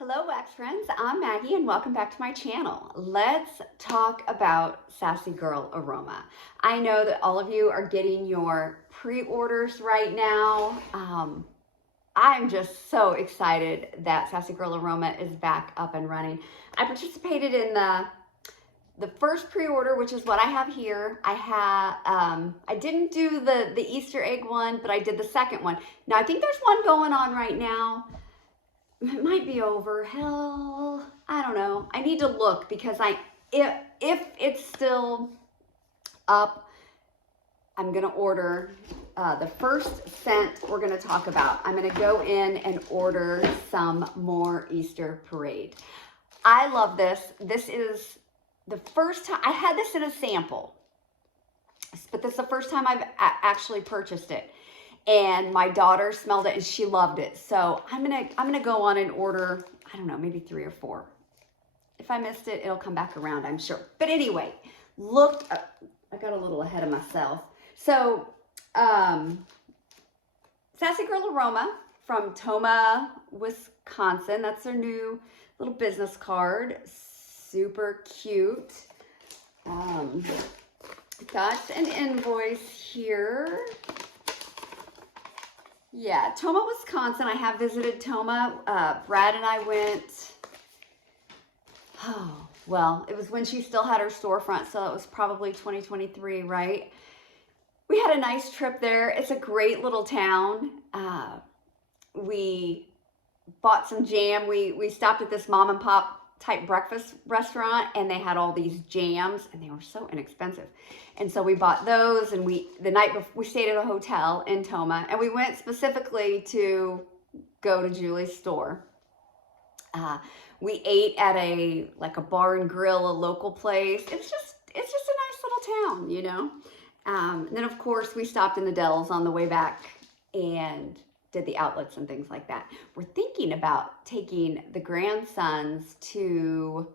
Hello wax friends, I'm Maggie and welcome back to my channel. Let's talk about Sassy Girl Aroma. I know that all of you are getting your pre-orders right now. I'm just so excited that Sassy Girl Aroma is back up and running. I participated in the first pre-order, which is what I have here. I didn't do the Easter egg one, but I did the second one. Now I think there's one going on right now. It might be over. Hell, I don't know. I need to look because if it's still up, I'm gonna order the first scent we're gonna talk about. I'm gonna go in and order some more Easter Parade. I love this. This is the first time I had this in a sample, but this is the first time I've actually purchased it. And my daughter smelled it and she loved it. So I'm gonna go on and order, I don't know, maybe 3 or 4. If I missed it, it'll come back around, I'm sure. But anyway, look, I got a little ahead of myself. So, Sassy Girl Aroma from Toma, Wisconsin. That's their new little business card. Super cute. Got an invoice here. Yeah, Toma, Wisconsin. I have visited Toma. Brad and I went, oh, well, it was when she still had her storefront, so it was probably 2023, right? We had a nice trip there. It's a great little town. We bought some jam. We stopped at this mom and pop type breakfast restaurant and they had all these jams and they were so inexpensive. And so we bought those and the night before we stayed at a hotel in Toma and we went specifically to go to Julie's store. We ate at a bar and grill, a local place. It's just a nice little town, you know. And then of course we stopped in the Dells on the way back and did the outlets and things like that. We're thinking about taking the grandsons to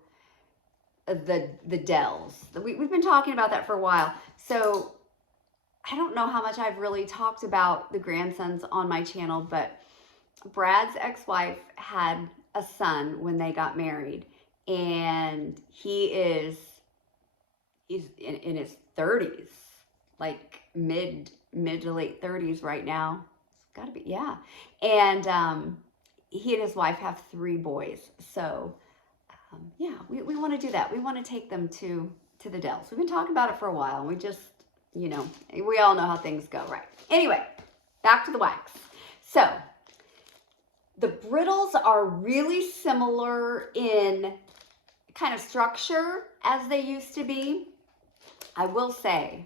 the Dells. We've been talking about that for a while. So I don't know how much I've really talked about the grandsons on my channel, but Brad's ex-wife had a son when they got married, and he's in his 30s, like mid to late 30s right now. Gotta be, yeah. And he and his wife have 3 boys. So yeah, we want to do that. We want to take them to the Dells. We've been talking about it for a while and we just, you know, we all know how things go, right? Anyway, back to the wax. So the brittles are really similar in kind of structure as they used to be. I will say,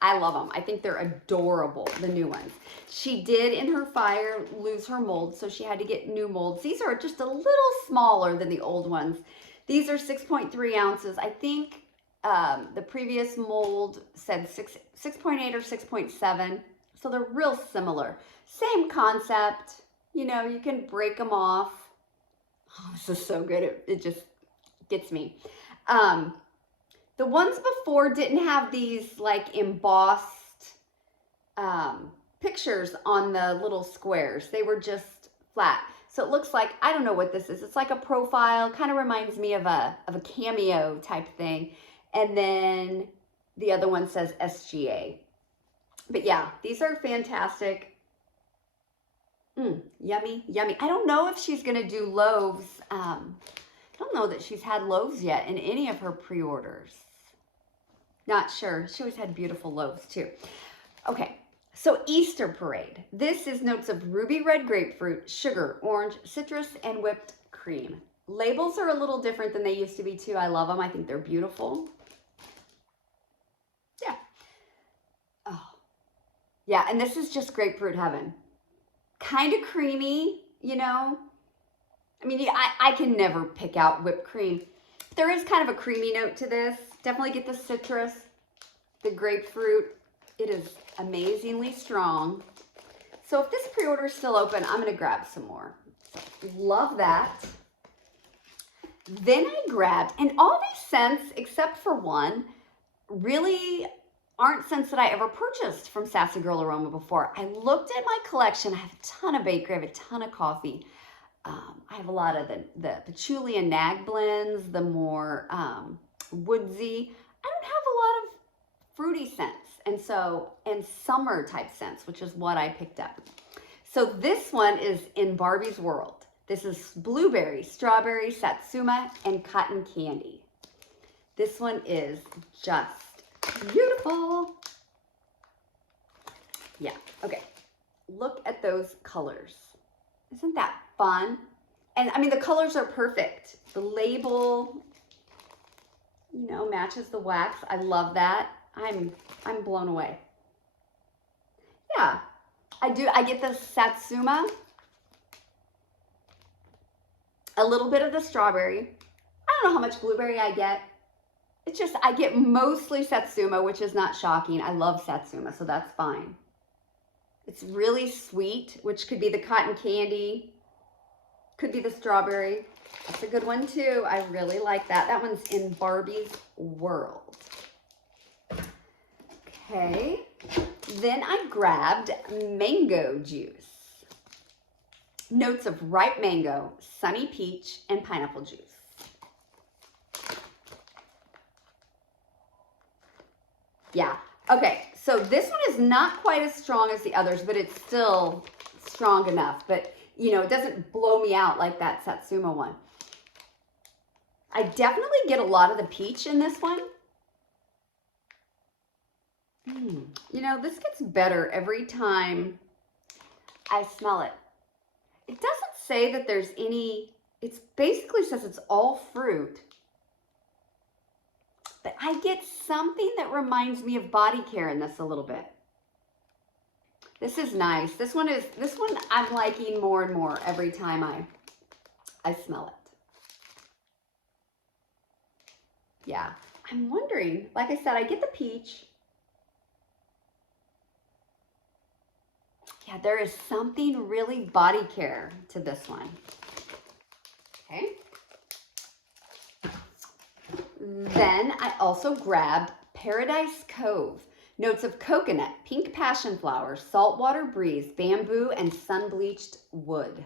I love them. I think they're adorable, the new ones. She did, in her fire, lose her mold, so she had to get new molds. These are just a little smaller than the old ones. These are 6.3 ounces. I think the previous mold said 6.8 or 6.7, so they're real similar. Same concept. You know, you can break them off. Oh, this is so good. It just gets me. The ones before didn't have these like embossed pictures on the little squares. They were just flat. So it looks like, I don't know what this is. It's like a profile, kind of reminds me of a cameo type thing. And then the other one says SGA. But yeah, these are fantastic. Yummy, yummy. I don't know if she's going to do loaves. I don't know that she's had loaves yet in any of her pre-orders. Not sure. She always had beautiful loaves too. Okay, so Easter Parade. This is notes of ruby red grapefruit, sugar, orange, citrus, and whipped cream. Labels are a little different than they used to be too. I love them. I think they're beautiful. Yeah. Oh, yeah, and this is just grapefruit heaven. Kind of creamy, you know. I mean, I can never pick out whipped cream. There is kind of a creamy note to this. Definitely get the citrus, the grapefruit. It is amazingly strong. So if this pre-order is still open, I'm going to grab some more. So, love that. Then I grabbed, and all these scents, except for one, really aren't scents that I ever purchased from Sassy Girl Aroma before. I looked at my collection. I have a ton of bakery. I have a ton of coffee. I have a lot of the patchouli and nag blends, the more woodsy. I don't have a lot of fruity scents, and summer type scents, which is what I picked up. So this one is in Barbie's World. This is blueberry, strawberry, satsuma, and cotton candy. This one is just beautiful. Yeah, okay. Look at those colors. Isn't that fun? And I mean, the colors are perfect. The label, you know, matches the wax. I love that. I'm blown away. Yeah, I do. I get the satsuma, a little bit of the strawberry. I don't know how much blueberry I get. It's just, I get mostly satsuma, which is not shocking. I love satsuma, so that's fine. It's really sweet, which could be the cotton candy, could be the strawberry. That's a good one too. I really like that. That one's in Barbie's World. Okay, then I grabbed mango juice. Notes of ripe mango, sunny peach, and pineapple juice. Yeah, okay, so this one is not quite as strong as the others, but it's still strong enough. But, you know, it doesn't blow me out like that satsuma one. I definitely get a lot of the peach in this one. You know, this gets better every time I smell it. It doesn't say that there's any, it basically says it's all fruit. But I get something that reminds me of body care in this a little bit. This is nice. This one I'm liking more and more every time I smell it. Yeah, I'm wondering, like I said, I get the peach. Yeah, there is something really body care to this one. Okay. Then I also grabbed Paradise Cove. Notes of coconut, pink passion flower, saltwater breeze, bamboo, and sun-bleached wood.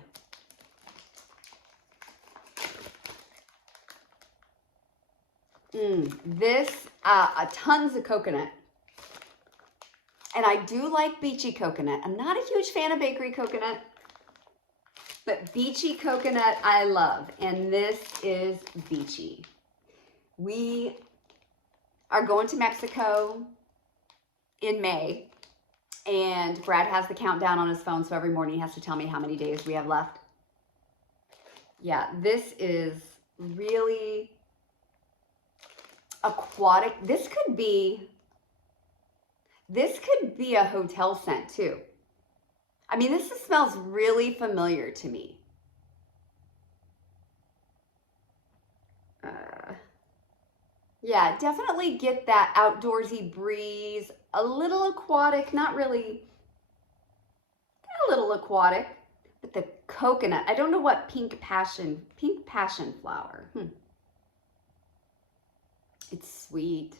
This, tons of coconut. And I do like beachy coconut. I'm not a huge fan of bakery coconut, but beachy coconut I love. And this is beachy. We are going to Mexico in May, and Brad has the countdown on his phone, so every morning he has to tell me how many days we have left. Yeah, this is really aquatic. This could be a hotel scent too. I mean, this smells really familiar to me. Yeah, definitely get that outdoorsy breeze, a little aquatic, not really, a little aquatic, but the coconut. I don't know what pink passion flower. It's sweet.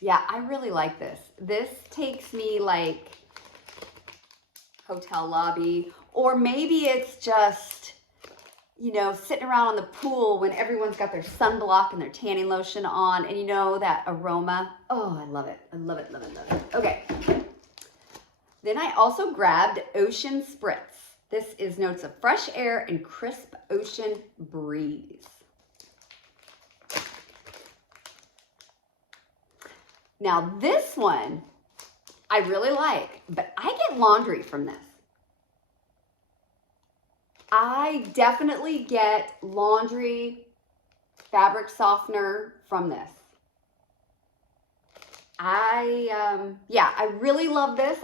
Yeah, I really like this. This takes me like hotel lobby, or maybe it's just, you know, sitting around on the pool when everyone's got their sunblock and their tanning lotion on, and you know that aroma. Oh, I love it. I love it, love it, love it. Okay. Then I also grabbed Ocean Spritz. This is notes of fresh air and crisp ocean breeze. Now this one I really like, but I get laundry from this. I definitely get laundry fabric softener from this. Yeah, I really love this.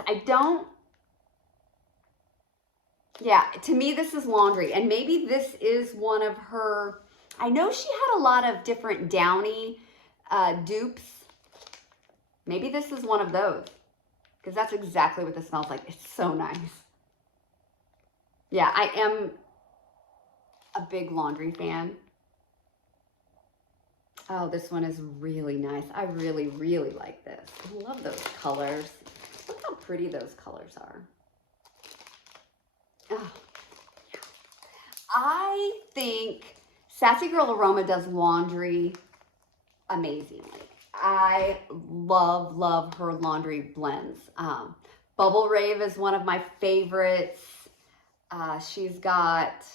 To me, this is laundry, and maybe this is one of her, I know she had a lot of different Downy dupes. Maybe this is one of those, because that's exactly what this smells like. It's so nice. Yeah, I am a big laundry fan. Oh, this one is really nice. I really, really like this. I love those colors. Look how pretty those colors are. Oh, yeah. I think Sassy Girl Aroma does laundry amazingly. I love her laundry blends. Bubble Rave is one of my favorites. She's got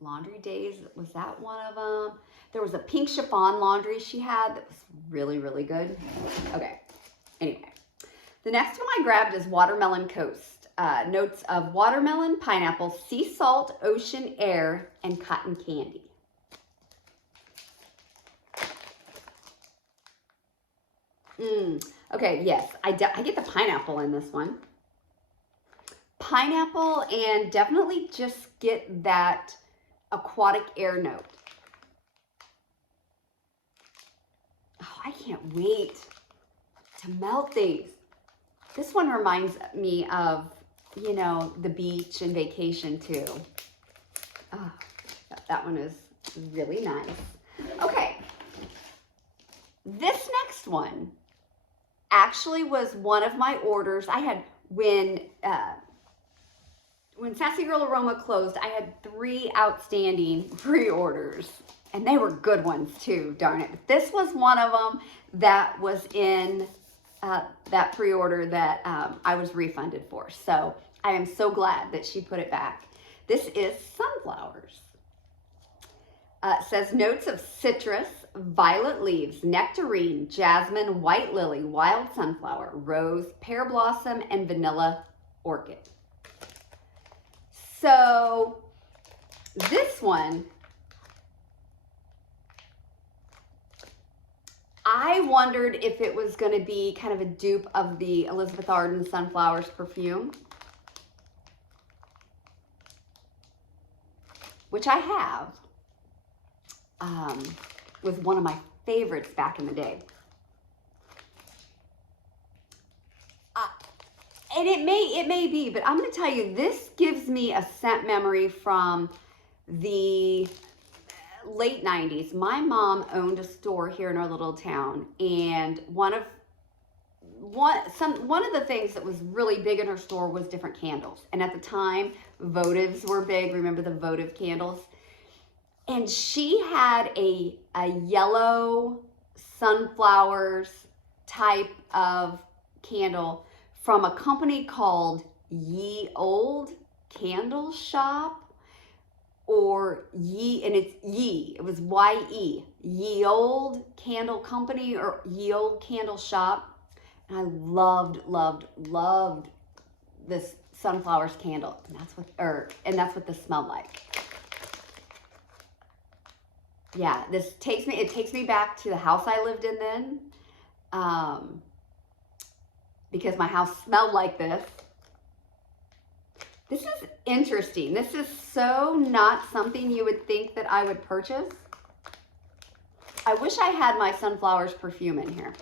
Laundry Days. Was that one of them? There was a pink chiffon laundry she had that was really, really good. Okay, anyway. The next one I grabbed is Watermelon Coast. Notes of watermelon, pineapple, sea salt, ocean air, and cotton candy. Okay, yes, I get the pineapple in this one. Pineapple, and definitely just get that aquatic air note. Oh, I can't wait to melt these. This one reminds me of, you know, the beach and vacation too. Oh, that one is really nice. Okay, this next one actually was one of my orders. I had, when Sassy Girl Aroma closed, I had 3 outstanding pre-orders, and they were good ones too, darn it. But this was one of them that was in that pre-order that I was refunded for. So I am so glad that she put it back. This is sunflowers. It says notes of citrus, violet leaves, nectarine, jasmine, white lily, wild sunflower, rose, pear blossom, and vanilla orchid. So this one, I wondered if it was going to be kind of a dupe of the Elizabeth Arden Sunflowers perfume, which I have. Was one of my favorites back in the day. And it may be, but I'm going to tell you, this gives me a scent memory from the late 90s. My mom owned a store here in our little town, and one of the things that was really big in her store was different candles. And at the time, votives were big. Remember the votive candles? And she had a yellow sunflowers type of candle from a company called Ye Old Candle Shop, or Ye, and it's Ye, it was Y-E, Ye Old Candle Company or Ye Old Candle Shop. And I loved this sunflowers candle. And that's what this smelled like. Yeah, it takes me back to the house I lived in then. Because my house smelled like this. This is interesting. This is so not something you would think that I would purchase. I wish I had my sunflowers perfume in here.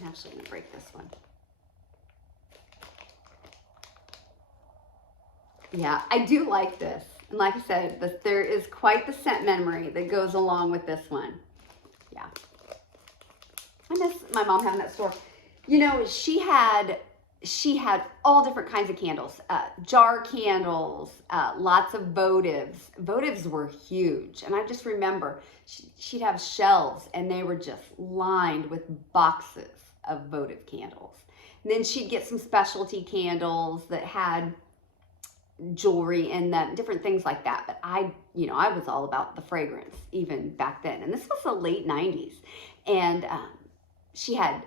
I'm actually going to break this one. Yeah, I do like this. And like I said, there is quite the scent memory that goes along with this one. Yeah. I miss my mom having that store. You know, she had all different kinds of candles, jar candles, lots of votives. Votives were huge. And I just remember she'd have shelves, and they were just lined with boxes of votive candles. And then she'd get some specialty candles that had jewelry in them, different things like that. But I was all about the fragrance even back then. And this was the late 90s. And she had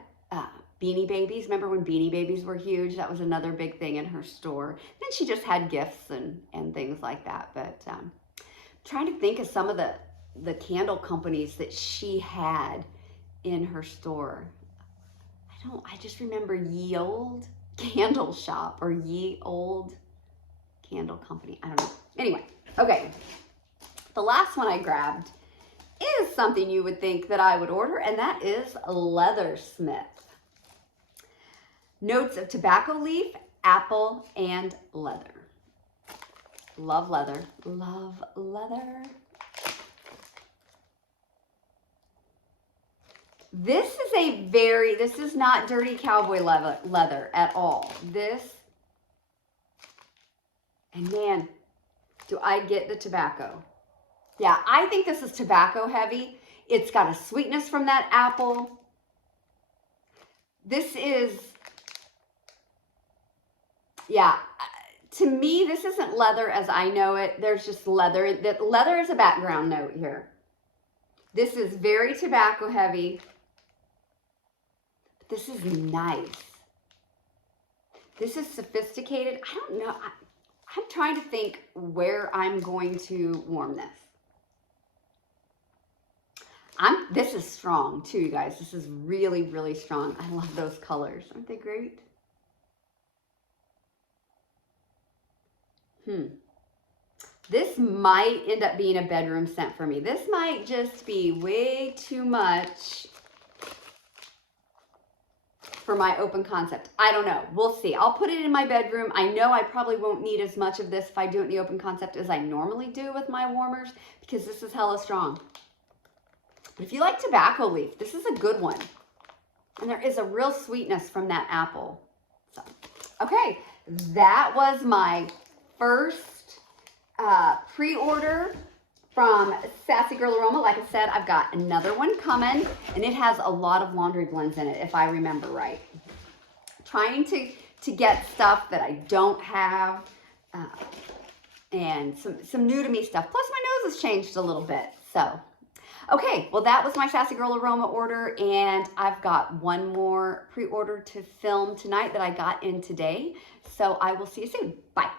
Beanie Babies. Remember when Beanie Babies were huge? That was another big thing in her store. Then she just had gifts and things like that. But trying to think of some of the candle companies that she had in her store. I just remember Ye Old Candle Shop or Ye Old Candle Company. I don't know. Anyway, okay. The last one I grabbed is something you would think that I would order, and that is Leathersmith. Notes of tobacco leaf, apple, and leather. Love leather. Love leather. This is not dirty cowboy leather at all. And man, do I get the tobacco. Yeah, I think this is tobacco heavy. It's got a sweetness from that apple. This is, yeah, to me, this isn't leather as I know it. There's just leather. Leather is a background note here. This is very tobacco heavy. But this is nice. This is sophisticated. I don't know. I'm trying to think where I'm going to warm this. This is strong too, you guys. This is really, really strong. I love those colors. Aren't they great? This might end up being a bedroom scent for me. This might just be way too much for my open concept. I don't know. We'll see. I'll put it in my bedroom. I know I probably won't need as much of this if I do it in the open concept as I normally do with my warmers, because this is hella strong. But if you like tobacco leaf, this is a good one. And there is a real sweetness from that apple. So, okay, that was my first pre-order from Sassy Girl Aroma. Like I said, I've got another one coming, and it has a lot of laundry blends in it, if I remember right. Trying to get stuff that I don't have, and some new to me stuff. Plus my nose has changed a little bit, so. Okay, well that was my Sassy Girl Aroma order, and I've got one more pre-order to film tonight that I got in today. So I will see you soon. Bye.